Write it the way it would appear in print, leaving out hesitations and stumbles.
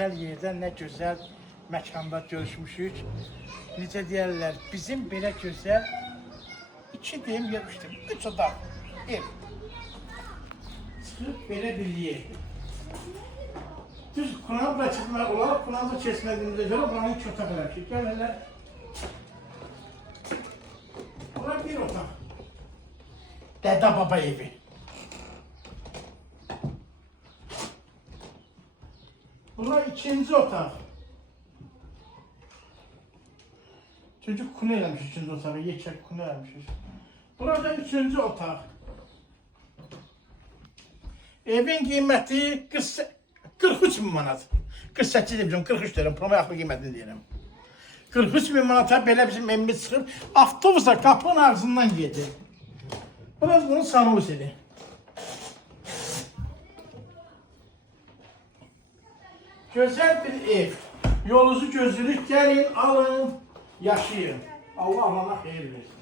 Güzel yerdə, nə gözəl məkanda görüşmüşük. Necə deyərlər, bizim belə gözəl 2 deyim, 3 otaq ev. Çıxıb belə bir yer. Düz Kunal'la çıxmaq olar, Kunal'la keçmədiyimizə görə buranın 2 otaq eləmişik. Gəl elə. Bura bir otaq. Dədə baba evi. Bura 2-ci otaq. Çocuk kunu eləmiş 2-ci otağı, yekək kunu eləmişiz. Burada 3-cü otaq. Evin qiyməti 43 bin manat. 48 deyirəm, 43 deyirəm, promo qiymətini deyirəm. 43 bin manata belə bizim evimiz çıxıb, avtobusa qapının ağzından gedir. Burası bunun sanusidir. Güzel bir ev. Yolunuzu gözlürük, gelin, alın, yaşayın. Allah bana hayır versin.